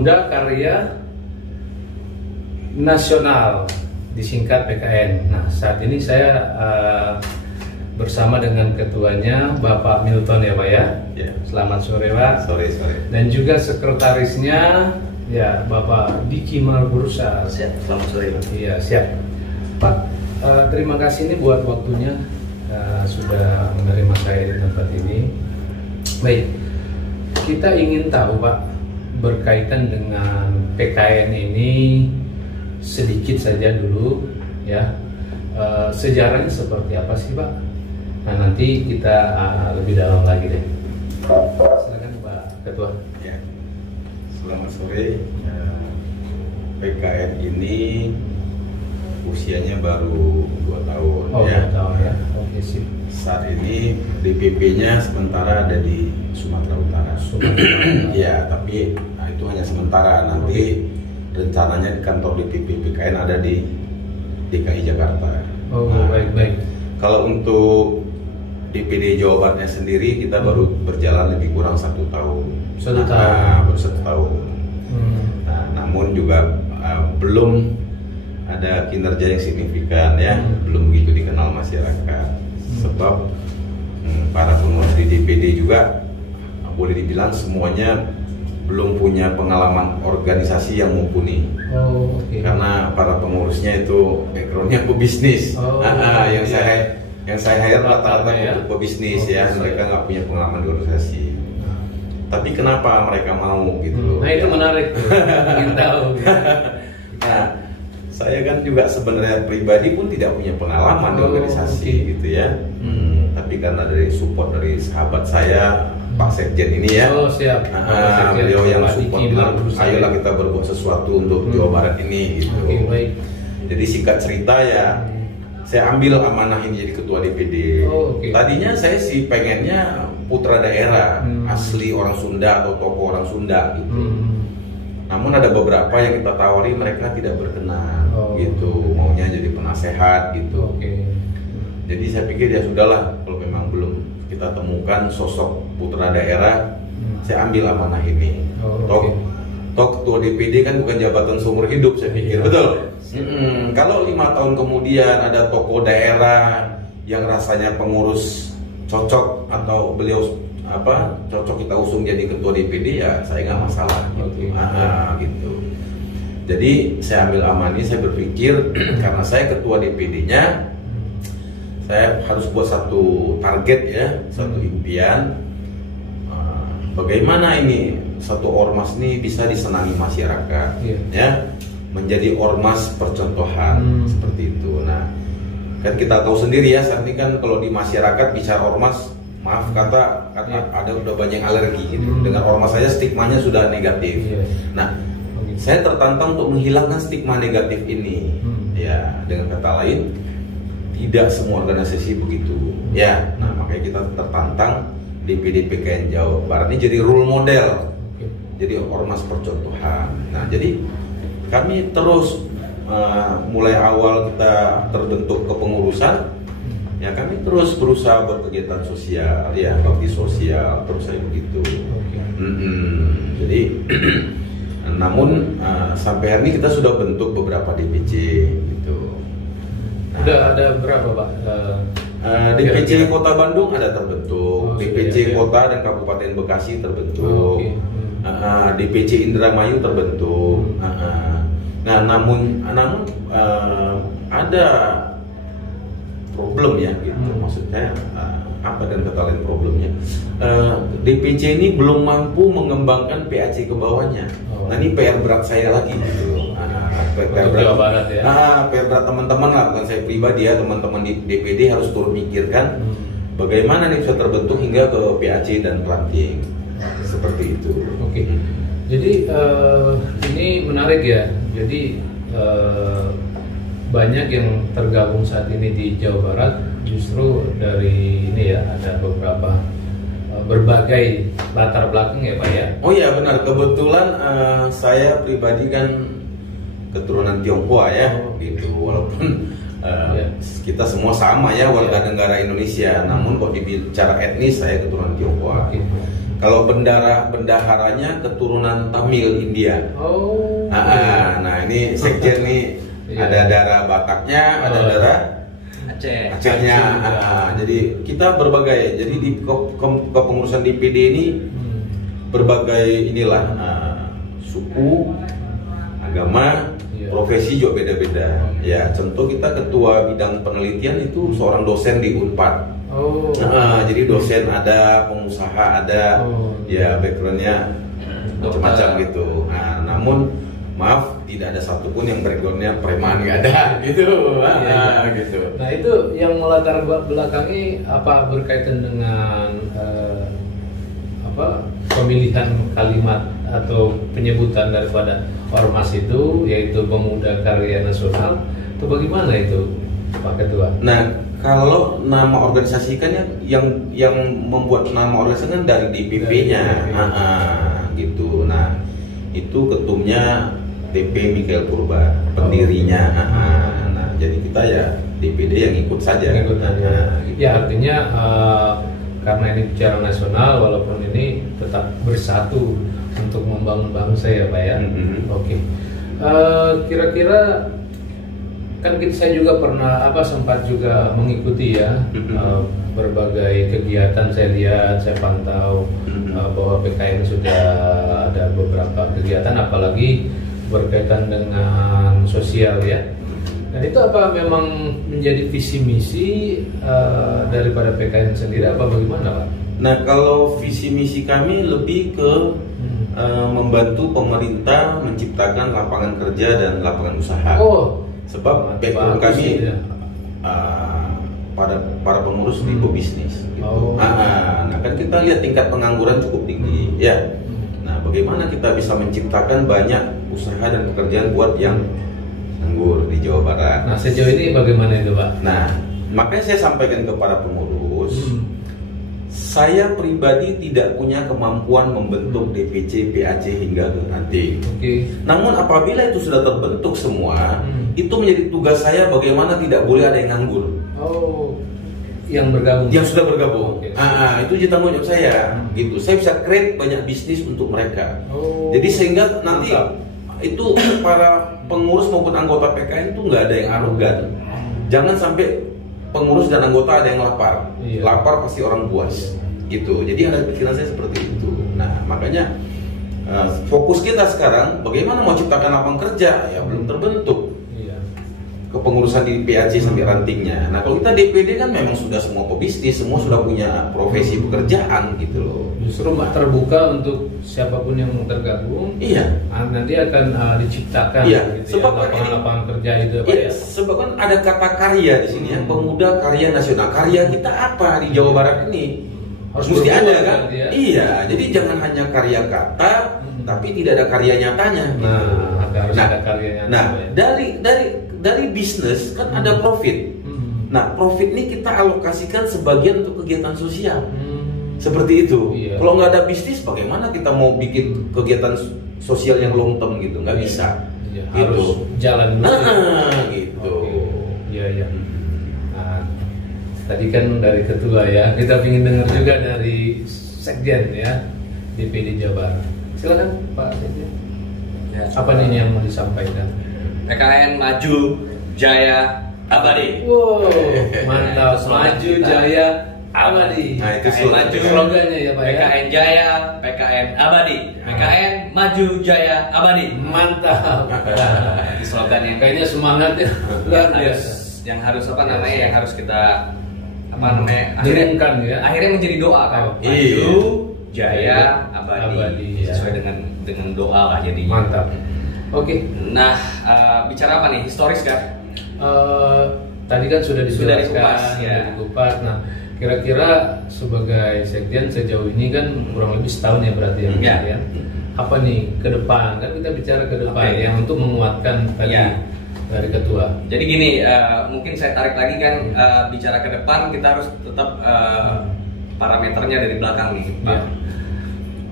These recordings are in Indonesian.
Pemuda Karya Nasional, disingkat PKN. Nah, saat ini saya bersama dengan ketuanya Bapak Milton ya Pak ya. Ya. Selamat sore Pak. Sore. Dan juga sekretarisnya ya Bapak Diki Malbursa. Siap. Selamat sore Pak. Iya siap Pak. Terima kasih ini buat waktunya sudah menerima saya di tempat ini. Baik, kita ingin tahu Pak berkaitan dengan PKN ini sedikit saja dulu ya. Sejarahnya seperti apa sih Pak? Nah nanti kita lebih dalam lagi deh. Silakan Pak Ketua. Ya. Selamat sore. PKN ini usianya baru 2 tahun. Oh, ya. 2 tahun ya. Oke sip. Saat ini DPP-nya sementara ada di Sumatera Utara. Ya, tapi itu hanya sementara. Nanti rencananya di kantor DPP PKN ada di DKI Jakarta. Oh, nah, baik. Kalau untuk DPD Jawa Baratnya sendiri kita baru berjalan lebih kurang 1 tahun. 1 tahun. Baru 1 tahun. Nah, namun juga belum ada kinerja yang signifikan ya, belum begitu dikenal masyarakat. Sebab para pengurus di DPD juga boleh dibilang semuanya belum punya pengalaman organisasi yang mumpuni. Oh, okay. Karena para pengurusnya itu backgroundnya pebisnis. Oh, yang iya. saya hire rata-rata ya? pebisnis Oh, ya, mereka nggak punya pengalaman di organisasi. Tapi kenapa mereka mau gitu loh? Nah itu menarik tuh, ingin tahu. Nah, saya kan juga sebenarnya pribadi pun tidak punya pengalaman di organisasi gitu ya. Tapi karena dari support dari sahabat saya, Pak Sekjen ini ya. Oh siap. Beliau yang Pak support Diki bilang, Malbursa. ayolah kita berbuat sesuatu untuk Jawa Barat ini gitu. Oke, baik. Jadi singkat cerita ya, saya ambil amanah ini jadi ketua DPD. Oh, okay. Tadinya saya sih pengennya putra daerah, asli orang Sunda atau tokoh orang Sunda gitu. Namun ada beberapa yang kita tawari mereka tidak berkenan gitu, maunya jadi penasehat gitu. Okay. Jadi saya pikir ya sudahlah, kalau memang belum kita temukan sosok putra daerah, saya ambil amanah ini. Tok ketua DPD kan bukan jabatan seumur hidup saya pikir, betul. Kalau 5 tahun kemudian ada tokoh daerah yang rasanya pengurus cocok atau beliau cocok kita usung jadi ketua DPD ya saya nggak masalah gitu. Gitu. Jadi saya ambil amanah, saya berpikir karena saya ketua DPD-nya, saya harus buat satu target ya, satu impian. Bagaimana ini satu ormas ini bisa disenangi masyarakat, ya, menjadi ormas percontohan seperti itu. Nah, kan kita tahu sendiri ya, saat ini kan kalau di masyarakat bicara ormas, maaf kata ada udah banyak alergi gitu. Dengan ormas saja stigmanya sudah negatif. Nah, saya tertantang untuk menghilangkan stigma negatif ini. Ya, dengan kata lain, tidak semua organisasi begitu. Ya, nah makanya kita tertantang DPD PKN Jawa Barat ini jadi role model, jadi ormas percontohan. Nah, jadi kami terus mulai awal kita terbentuk kepengurusan, ya kami terus berusaha berkegiatan sosial, ya bakti sosial terus saya begitu. Jadi, namun sampai hari ini kita sudah bentuk beberapa DPC gitu. Udah ada berapa Pak? DPC Kota Bandung ada terbentuk, DPC Kota dan Kabupaten Bekasi terbentuk, DPC Indramayu terbentuk. Nah, namun ada problem ya gitu. Maksudnya apa dan kata lain problemnya? DPC ini belum mampu mengembangkan PAC ke bawahnya. Nah, ini PR berat saya lagi gitu. PR berat ya. PR berat teman-teman lah, bukan saya pribadi ya, teman-teman di DPD harus turun mikirkan bagaimana nih bisa terbentuk hingga ke PAC dan ranting seperti itu. Oke. Jadi ini menarik ya. Jadi banyak yang tergabung saat ini di Jawa Barat justru dari ini ya, ada beberapa berbagai latar belakang ya Pak ya. Oh iya benar, kebetulan saya pribadi kan keturunan Tionghoa ya, gitu. Walaupun kita semua sama ya warga negara Indonesia, namun kok dibicara etnis saya keturunan Tionghoa. Kalau bendaharanya keturunan Tamil India. Oh. Nah ini sekjen nih ada darah Bataknya, ada darah Acehnya. Jadi kita berbagai. Jadi di kepengurusan DPD ini berbagai inilah suku, agama, profesi juga beda-beda. Ya, contoh kita ketua bidang penelitian itu seorang dosen di Unpad. Jadi dosen ada, pengusaha ada, ya backgroundnya macam-macam gitu. Namun maaf tidak ada satupun yang backgroundnya preman, nggak ada gitu. Gitu. Nah itu yang melatar belakangi apa berkaitan dengan pemilihan kalimat atau penyebutan daripada ormas itu, yaitu Pemuda Karya Nasional, itu bagaimana itu Pak Ketua? Nah kalau nama organisasi kan yang membuat nama organisasi kan dari DPP-nya, gitu. Nah itu ketumnya TP Mikael Purba, pendirinya. Nah jadi kita ya DPD yang ikut saja. Gitu. Ya artinya karena ini bicara nasional, walaupun ini tetap bersatu untuk membangun bangsa ya Pak ya. Oke. Kira-kira kan saya juga pernah sempat juga mengikuti ya berbagai kegiatan. Saya lihat, saya pantau bahwa PKN sudah ada beberapa kegiatan, apalagi berkaitan dengan sosial ya. Dan itu apa memang menjadi visi misi daripada PKN sendiri apa bagaimana Pak? Nah kalau visi misi kami lebih ke membantu pemerintah menciptakan lapangan kerja dan lapangan usaha. Sebab background kami para pengurus di bisnis. Gitu. Nah kan kita lihat tingkat pengangguran cukup tinggi, ya. Nah bagaimana kita bisa menciptakan banyak usaha dan pekerjaan buat yang nganggur di Jawa Barat. Nah sejauh ini bagaimana itu Pak? Nah makanya saya sampaikan ke para pengurus, saya pribadi tidak punya kemampuan membentuk DPC, PAC hingga ke ranting. Namun apabila itu sudah terbentuk semua, itu menjadi tugas saya bagaimana tidak boleh ada yang nganggur. Yang bergabung. Yang sudah bergabung. Itu jadi tanggung jawab saya. Gitu. Saya bisa create banyak bisnis untuk mereka. Jadi sehingga nanti itu para pengurus maupun anggota PKN itu nggak ada yang arogan. Jangan sampai pengurus dan anggota ada yang lapar. Lapar pasti orang puas. Gitu. Jadi ada pikiran saya seperti itu. Nah makanya fokus kita sekarang bagaimana mau ciptakan lapangan kerja ya belum terbentuk. Kepengurusan di PAC sampai rantingnya. Nah kalau kita DPD kan memang sudah semua pebisnis, semua sudah punya profesi pekerjaan gitu loh. Justru terbuka untuk siapapun yang mau tergabung. Nanti akan diciptakan. Gitu sebab lapangan kerja itu. Sebab kan ada kata karya di sini ya, Pemuda Karya Nasional. Karya kita apa di Jawa Barat ini? Harus mesti ada kan? Jadi jangan hanya karya kata, tapi tidak ada karya nyatanya. Harus ada karya nyata. Nah dari bisnis kan ada profit. Nah profit ini kita alokasikan sebagian untuk kegiatan sosial. Seperti itu. Kalau nggak ada bisnis, bagaimana kita mau bikin kegiatan sosial yang long term gitu? Nggak bisa. Harus jalan dulu. Gitu. Nah, tadi kan dari ketua ya, kita ingin dengar juga dari sekjen ya DPD Jabar. Silakan Pak Sekjen. Apa nih yang mau disampaikan? PKN Maju Jaya Abadi. Mantap. Maju Jaya Abadi. Nah, itu maju slogannya ya Pak. PKN Jaya, PKN Abadi. PKN Maju Jaya Abadi. Mantap. Itu slogan yang kayaknya semangatnya luar biasa. Yang harus yang harus kita kirimkan ya. Akhirnya menjadi doa kan. Maju Jaya Abadi. Sesuai dengan doa lah jadinya. Mantap. Oke. Nah, bicara apa nih? Historis kan? Tadi kan sudah dikupas. Nah, kira-kira sebagai sekjen sejauh ini kan kurang lebih setahun ya berarti ya. Apa nih ke depan? Kan kita bicara ke depan yang untuk menguatkan tadi dari ketua. Jadi gini, mungkin saya tarik lagi kan bicara ke depan kita harus tetap parameternya dari belakang nih, Pak.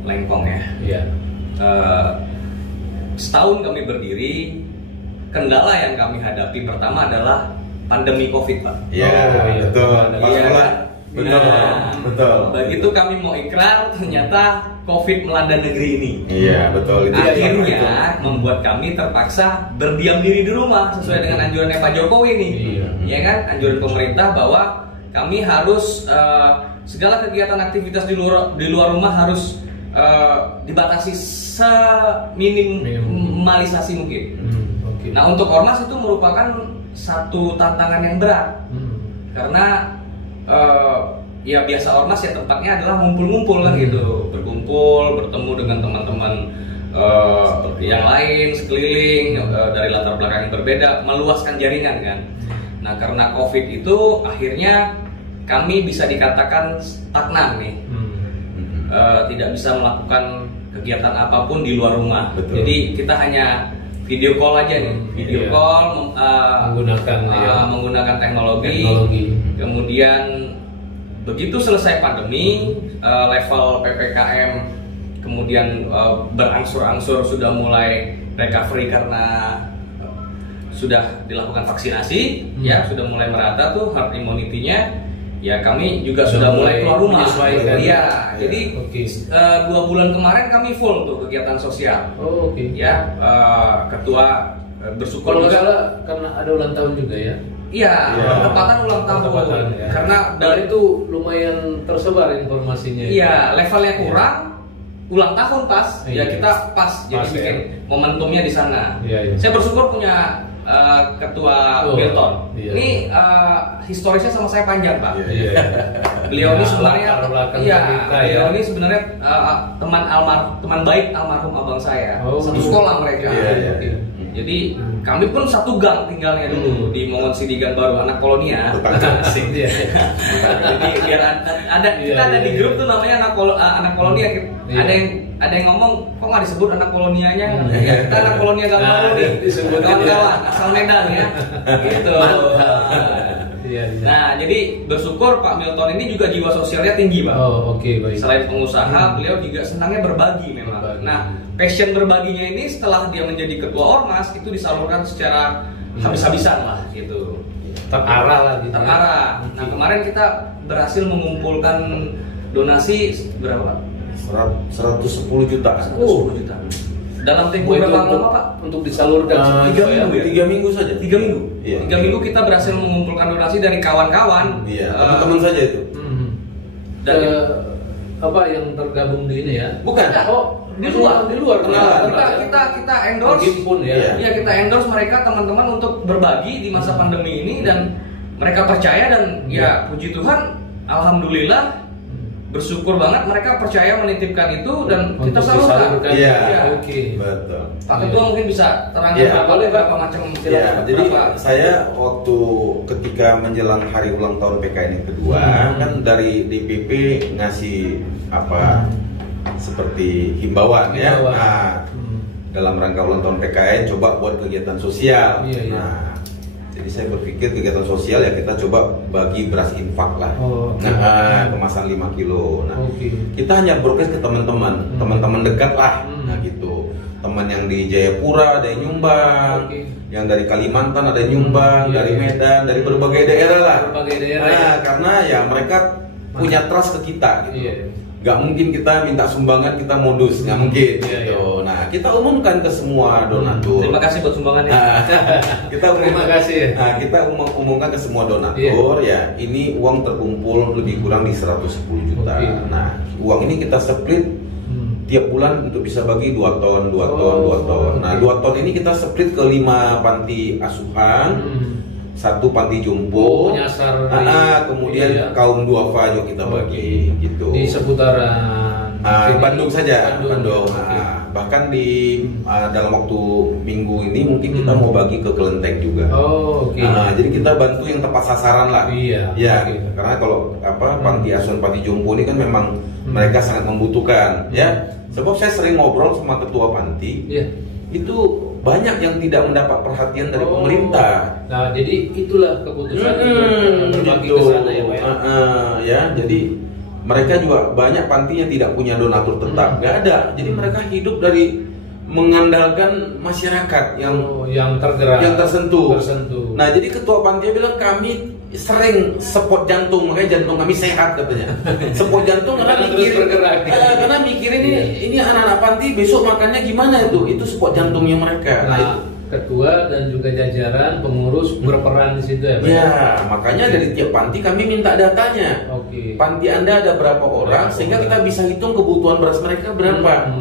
Lengkong ya. Setahun kami berdiri, kendala yang kami hadapi pertama adalah pandemi COVID, Pak. Betul. Betul, betul. Begitu kami mau ikrar, ternyata COVID melanda negeri ini. Iya, betul. Itu akhirnya membuat kami terpaksa berdiam diri di rumah sesuai dengan anjurannya Pak Jokowi nih. Ya kan, anjuran pemerintah bahwa kami harus segala kegiatan aktivitas di luar rumah harus dibatasi seminimalisasi mungkin. Okay. Nah, untuk ormas itu merupakan satu tantangan yang berat karena ya biasa ormas ya tempatnya adalah ngumpul-ngumpul kan gitu, berkumpul, bertemu dengan teman-teman yang lain sekeliling dari latar belakang yang berbeda, meluaskan jaringan kan. Nah, karena COVID itu akhirnya kami bisa dikatakan stagnan nih, tidak bisa melakukan kegiatan apapun di luar rumah. Betul. Jadi kita hanya video call aja nih, video call menggunakan teknologi. Kemudian begitu selesai pandemi, level PPKM kemudian berangsur-angsur sudah mulai recovery karena sudah dilakukan vaksinasi, ya sudah mulai merata tuh herd immunity-nya. Ya kami juga sudah mulai keluar rumah. Iya, jadi 2 bulan kemarin kami full tuh kegiatan sosial. Ya, ketua bersyukur. Kalau nggak salah karena ada ulang tahun juga ya. Iya, tepatan ulang tahun. Ya. Karena dari itu lumayan tersebar informasinya. Iya, levelnya kurang, ulang tahun pas, ya kita pas jadi bikin momentumnya di sana. Saya bersyukur punya ketua Milton. Ini historisnya sama saya panjang, Pak. Beliau ini sebenarnya beliau ini sebenarnya teman baik almarhum abang saya. Satu sekolah mereka. Jadi kami pun satu gang tinggalnya dulu di Mongon Sidigan Baru, anak kolonia. Jadi biar kita ada di grup tuh namanya anak kolonia. Ada yang ngomong kok nggak disebut anak kolonianya? Ya, kita anak kolonia Gang Baru nih, kawan-kawan asal Medan ya. Gitu. Nah, jadi bersyukur Pak Milton ini juga jiwa sosialnya tinggi, Pak. Baik. Selain pengusaha, beliau juga senangnya berbagi memang. Nah, passion berbaginya ini setelah dia menjadi ketua ormas itu disalurkan secara habis-habisan lah gitu. Terarah lah gitu. Terarah. Nah, kemarin kita berhasil mengumpulkan donasi berapa, Pak? 110 juta. 110 juta. Dalam tempo berapa lama, Pak? Untuk disalurkan 3 minggu ya? 3 minggu saja. 3 minggu. 3 minggu kita berhasil mengumpulkan donasi dari kawan-kawan. Teman-teman saja itu. Dan apa yang tergabung di ini ya? Bukan. Di luar. Kita endorse. Iya, kita endorse mereka teman-teman untuk berbagi di masa pandemi ini dan mereka percaya dan ya puji Tuhan, alhamdulillah. Bersyukur banget mereka percaya menitipkan itu dan untuk kita salurkan. Betul. Pak Ketua mungkin bisa terangkan berapa macam. Jadi saya waktu ketika menjelang hari ulang tahun PKN yang kedua kan dari DPP ngasih seperti himbauan ya. Nah, dalam rangka ulang tahun PKN coba buat kegiatan sosial. Nah, jadi saya berpikir kegiatan sosial ya kita coba bagi beras infak lah. Kemasan 5 kilo. Nah, kita hanya broadcast ke teman-teman dekat lah. Nah gitu. Teman yang di Jayapura ada yang nyumbang, yang dari Kalimantan ada yang nyumbang, dari Medan, dari berbagai daerah lah. Karena ya mereka punya trust ke kita gitu. Gak mungkin kita minta sumbangan kita modus, nggak mungkin gitu. Nah, kita umumkan ke semua donatur. Terima kasih buat sumbangannya. Kita umumkan ke semua donatur ya. Ini uang terkumpul lebih kurang di 110 juta. Nah, uang ini kita split tiap bulan untuk bisa bagi 2 ton. Nah, 2 ton ini kita split ke 5 panti asuhan. 1 panti jompo, kemudian kaum duafa juga kita bagi gitu. Di seputaran Bandung saja, Bandung. Bahkan di dalam waktu minggu ini mungkin kita mau bagi ke Kelenteng juga. Jadi kita bantu yang tepat sasaran lah. Karena kalau panti asuhan panti jompo ini kan memang mereka sangat membutuhkan, ya. Sebab saya sering ngobrol sama ketua panti, itu banyak yang tidak mendapat perhatian dari pemerintah. Nah, jadi itulah keputusan untuk berbagi ke sana ya, Pak. Jadi mereka juga banyak panti yang tidak punya donatur tetap, nggak ada. Jadi mereka hidup dari mengandalkan masyarakat yang tergerak, yang tersentuh. Nah, jadi ketua panti bilang kami sering spot jantung, makanya jantung kami sehat katanya. Spot jantung karena mikirin ini anak-anak panti besok makannya gimana itu spot jantungnya mereka. Nah, itu ketua dan juga jajaran pengurus berperan di situ ya. Ya, makanya dari tiap panti kami minta datanya. Panti Anda ada berapa orang sehingga kita bisa hitung kebutuhan beras mereka berapa.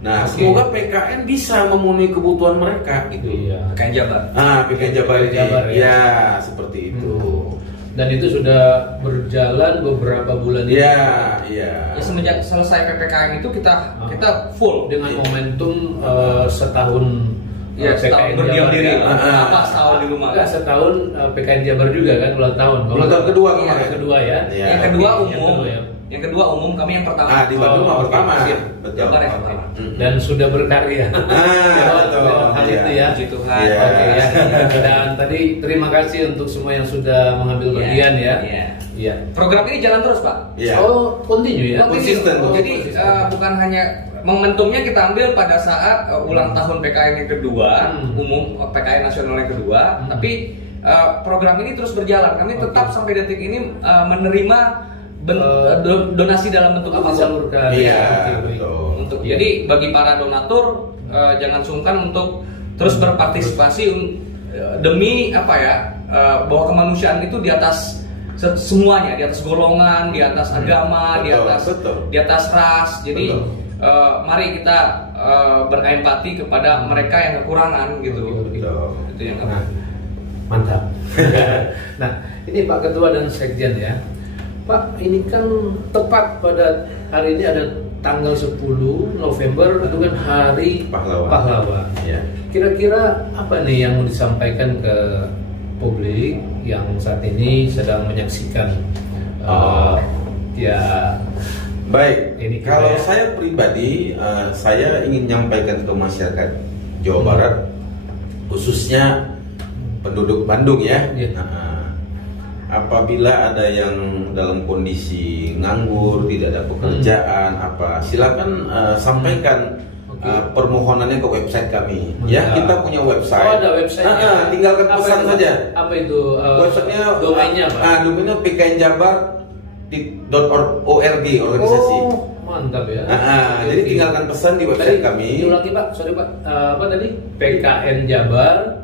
Nah, semoga PKN bisa memenuhi kebutuhan mereka gitu. PKN Jabar. PKN Jabar ya, seperti itu. Dan itu sudah berjalan beberapa bulan ini. Iya. Semenjak selesai PPKM itu kita full dengan momentum setahun. Setahun berdiam diri. Setahun di rumah. Setahun PKN Jabar juga kan ulang tahun. Ulang tahun kedua kemarin. Kedua ya. Yang kedua umum. Yang kedua umum, kami yang pertama. Di Bandung pertama. Betul. Dan sudah berkarya. Betul. Hal itu ya. Puji Tuhan. Dan tadi terima kasih untuk semua yang sudah mengambil bagian ya. Iya. Program ini jalan terus, Pak. Continue ya. Konsisten. Jadi bukan hanya momentumnya kita ambil pada saat ulang tahun PKN yang kedua, umum PKN nasional yang kedua, tapi program ini terus berjalan. Kami tetap sampai detik ini menerima donasi dalam bentuk apapun. Betul. Jadi bagi para donatur jangan sungkan untuk terus berpartisipasi demi bahwa kemanusiaan itu di atas semuanya, di atas golongan, di atas agama, di atas ras. Jadi mari kita berempati kepada mereka yang kekurangan gitu. Itu yang mantap. Nah, ini Pak Ketua dan Sekjen ya. Pak, ini kan tepat pada hari ini ada tanggal 10 November itu kan Hari Pahlawan. Ya. Kira-kira apa nih yang mau disampaikan ke publik yang saat ini sedang menyaksikan? Baik, kalau saya pribadi, saya ingin menyampaikan ke masyarakat Jawa Barat, khususnya penduduk Bandung ya. Apabila ada yang dalam kondisi nganggur, tidak ada pekerjaan, silakan sampaikan permohonannya ke website kami. Ya, kita punya website. Ada website. Tinggalkan pesan saja. Apa itu? Websitenya, domainnya apa? Domainnya pknjabar.org organisasi. Mantap ya. Jadi tinggalkan pesan di website kami. Diulangi Pak, sorry Pak. Apa tadi? pknjabar.org.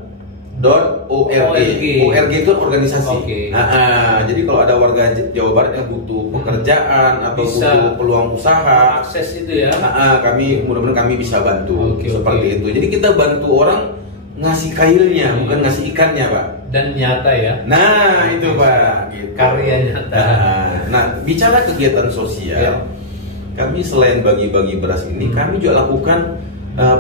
ORG itu organisasi. Jadi kalau ada warga Jawa Barat yang butuh pekerjaan atau butuh peluang usaha, akses itu ya. Kami mudah-mudahan kami bisa bantu seperti itu. Jadi kita bantu orang ngasih kailnya, bukan ngasih ikannya, Pak. Dan nyata ya. Nah, itu Pak. Gitu. Karya nyata. Nah, bicara kegiatan sosial, kami selain bagi-bagi beras ini, kami juga lakukan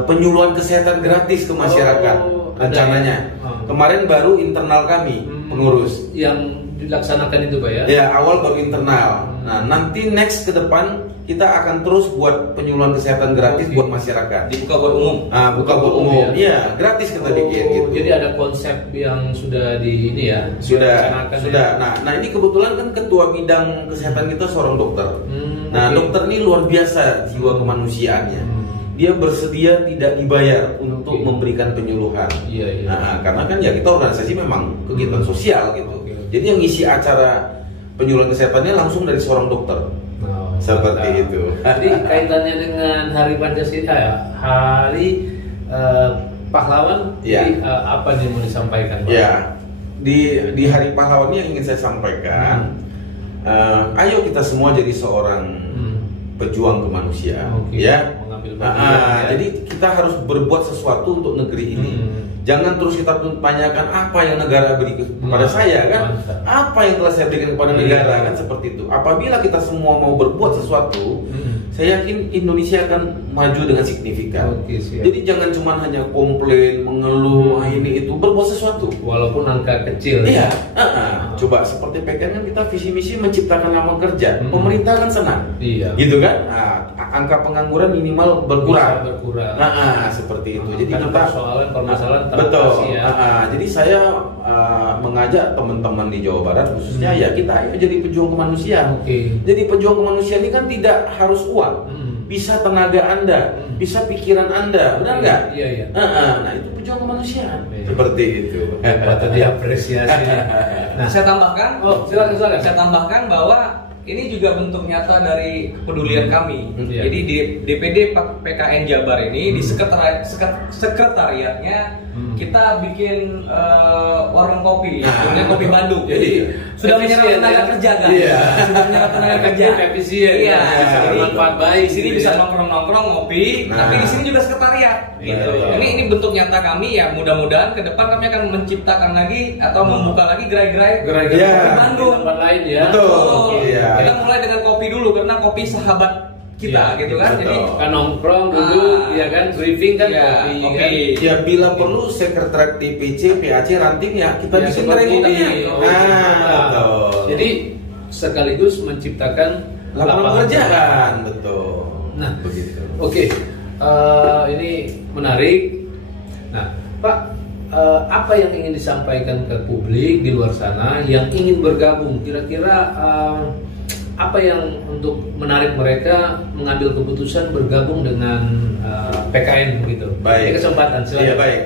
penyuluhan kesehatan gratis ke masyarakat. Rencananya kemarin baru internal kami pengurus yang dilaksanakan itu Pak ya? Ya, awal baru internal. Nah, nanti next ke depan kita akan terus buat penyuluhan kesehatan gratis buat masyarakat. Dibuka buat umum. Buka buat umum. Iya, gratis kita bikin gitu. Jadi ada konsep yang sudah di ini ya. Sudah. Ya? Nah, ini kebetulan kan ketua bidang kesehatan kita seorang dokter. Dokter ini luar biasa jiwa kemanusiaannya. Dia bersedia tidak dibayar untuk memberikan penyuluhan. Karena kan ya kita organisasi memang kegiatan sosial gitu. Jadi yang ngisi acara penyuluhan kesehatannya langsung dari seorang dokter. Seperti itu. Jadi kaitannya dengan Hari Pancasila ya, Hari Pahlawan. Jadi apa nih mau disampaikan Pak? Ya, di Hari Pahlawan ini yang ingin saya sampaikan, ayo kita semua jadi seorang pejuang kemanusiaan, ya. Jadi kita harus berbuat sesuatu untuk negeri ini. Jangan terus kita tanyakan apa yang negara beri kepada saya kan, apa yang telah saya berikan kepada negara kan, seperti itu. Apabila kita semua mau berbuat sesuatu, saya yakin Indonesia akan maju dengan signifikan. Jadi jangan cuma hanya komplain, mengeluh, ini itu, berbuat sesuatu. Walaupun angka kecil. Iya. Coba seperti PKN kan kita visi misi menciptakan lapangan kerja. Pemerintah kan senang. Gitu kan? Angka pengangguran minimal berkurang. Seperti itu. Jadi karena kita permasalahan betul. Ya. Jadi saya mengajak teman-teman di Jawa Barat khususnya ya kita ayo jadi pejuang kemanusiaan. Jadi pejuang kemanusiaan ini kan tidak harus uang. bisa tenaga Anda, bisa pikiran Anda, benar nggak? Iya. Nah itu pejuang kemanusiaan. Seperti itu. Patut diapresiasi. Nah, saya tambahkan. Silakan. Saya tambahkan bahwa ini juga bentuk nyata dari kepedulian kami. Jadi di DPD PKN Jabar ini di sekretariatnya kita bikin warung kopi, namanya Kopi Bandung. Jadi sudah menyerap tenaga kerja kan? Sudah menyerap tenaga kerja. Efisien. Iya. Jadi manfaat baik. Di sini bisa nongkrong ngopi, tapi di sini juga sekretariat. Gitu. Ini bentuk nyata kami ya. Mudah-mudahan ke depan kami akan menciptakan lagi atau membuka lagi gerai-gerai Kopi Bandung. Tempat lain ya. Betul. Kita mulai dengan kopi dulu karena kopi sahabat kita gitu kan. Jadi kan nongkrong dulu ya kan, briefing kan kopi. Kan? Ya bila perlu sekretariat DPC, PAC, ranting ya kita bikin gerai kopinya. Jadi sekaligus menciptakan lapangan pekerjaan, betul. Nah, begitu. Oke. Ini menarik. Nah, Pak, apa yang ingin disampaikan ke publik di luar sana yang ingin bergabung? Kira-kira apa yang untuk menarik mereka mengambil keputusan bergabung dengan PKN begitu? Baik. Ini kesempatan, silakan. Iya, baik.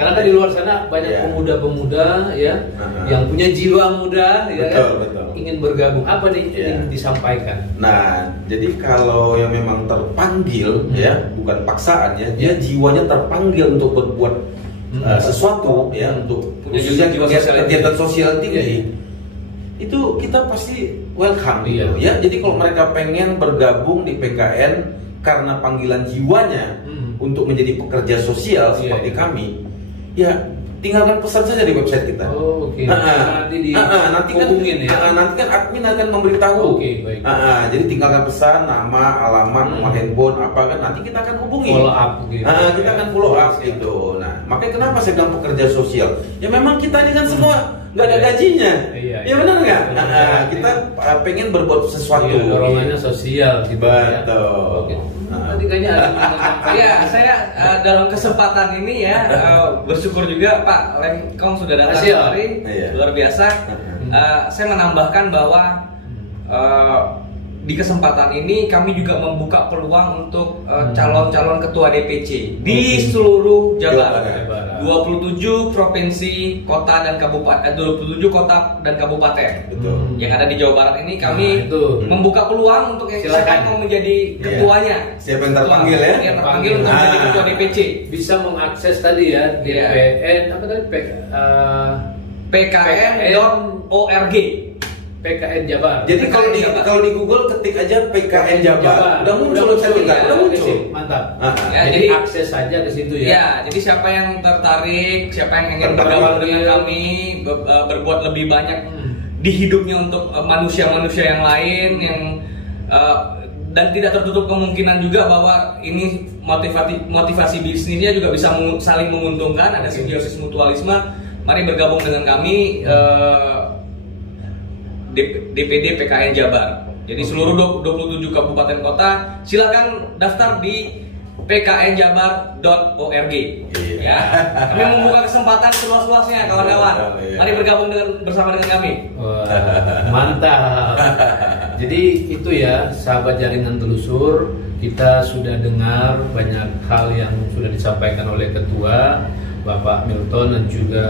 Karena kan di luar sana banyak pemuda-pemuda ya yang punya jiwa muda ya betul. ingin bergabung. Apa nih yang disampaikan? Nah, jadi kalau yang memang terpanggil ya, bukan paksaan ya, dia jiwanya terpanggil untuk berbuat sesuatu ya, untuk kegiatan sosial tinggi. Itu kita pasti welcome gitu ya. Jadi kalau mereka pengen bergabung di PKN karena panggilan jiwanya untuk menjadi pekerja sosial seperti kami, ya tinggalkan pesan saja di website kita. Nanti kan admin akan memberitahu. Jadi tinggalkan pesan, nama, alamat, nomor handphone, apa kan nanti kita akan hubungi. Follow up gitu. Kita akan follow up gitu. Nah, makanya kenapa saya bilang pekerja sosial? Ya memang kita ini kan semua nggak ada gajinya, ya benar nggak? Kita pengen berbuat sesuatu. Dorongannya sosial, gitu. Betul. Nanti kayaknya ada. Ya, saya dalam kesempatan ini ya bersyukur juga Pak Lemkong sudah datang kemari, luar biasa. Saya menambahkan bahwa di kesempatan ini kami juga membuka peluang untuk calon-calon ketua DPC di seluruh Jabar. 27 provinsi, kota dan kabupaten, 27 kota dan kabupaten. Betul. Yang ada di Jawa Barat ini kami membuka peluang untuk siapa yang mau menjadi ketuanya. Siapa yang terpanggil ya? Yang terpanggil untuk menjadi ketua DPC. Bisa mengakses tadi ya DPN apa tadi PKN.org. PKN Jabar. Jadi kalau di Google ketik aja PKN Jabar, udah muncul website kita, udah muncul. Mantap. Jadi akses saja ke situ ya. Ya, jadi siapa yang tertarik, siapa yang ingin bergabung dengan kami, berbuat lebih banyak di hidupnya untuk manusia-manusia yang lain yang dan tidak tertutup kemungkinan juga bahwa ini motivasi bisnisnya juga bisa saling menguntungkan, ada simbiosis mutualisme. Mari bergabung dengan kami. DPD PKN Jabar. Jadi seluruh 27 kabupaten kota silakan daftar di pknjabar.org. Ya. Kami membuka kesempatan seluas-luasnya kawan-kawan. Mari bergabung bersama dengan kami. Mantap. Jadi itu ya sahabat jaringan telusur, kita sudah dengar banyak hal yang sudah disampaikan oleh ketua Bapak Milton dan juga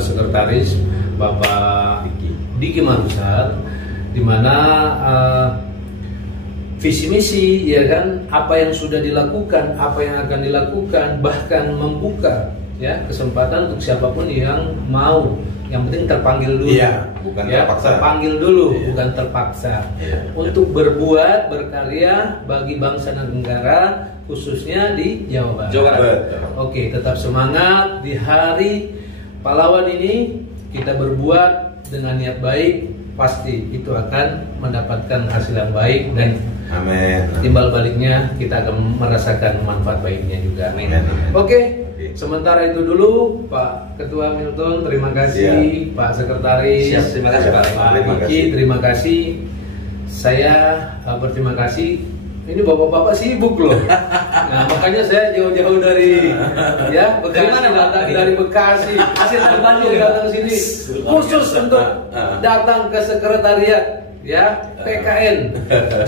sekretaris Bapak Diki Marusar, di mana visi misi ya kan, apa yang sudah dilakukan, apa yang akan dilakukan, bahkan membuka ya kesempatan untuk siapapun yang mau, yang penting terpanggil dulu, bukan ya, terpaksa. Terpanggil dulu, bukan terpaksa, untuk berbuat berkarya bagi bangsa dan negara, khususnya di Jawa Barat. Oke, tetap semangat di hari pahlawan ini, kita berbuat dengan niat baik, pasti itu akan mendapatkan hasil yang baik dan timbal baliknya kita akan merasakan manfaat baiknya juga. Oke, sementara itu dulu Pak Ketua Milton, terima kasih. Pak Sekretaris, terima kasih Pak Diki, terima kasih. Saya berterima kasih. Ini bapak-bapak sibuk loh. Nah, makanya saya jauh-jauh dari Bekasi, dari mana Pak? Dari Bekasi. Hasil dari Bandung datang sini khusus untuk datang ke sekretariat ya, PKN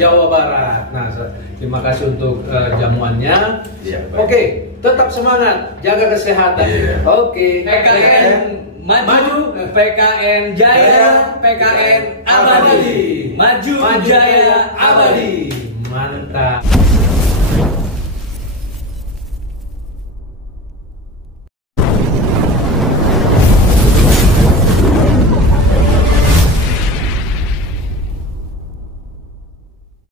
Jawa Barat. Nah, terima kasih untuk jamuannya. Oke, tetap semangat, jaga kesehatan. Oke, PKN maju, PKN jaya, PKN abadi. Maju jaya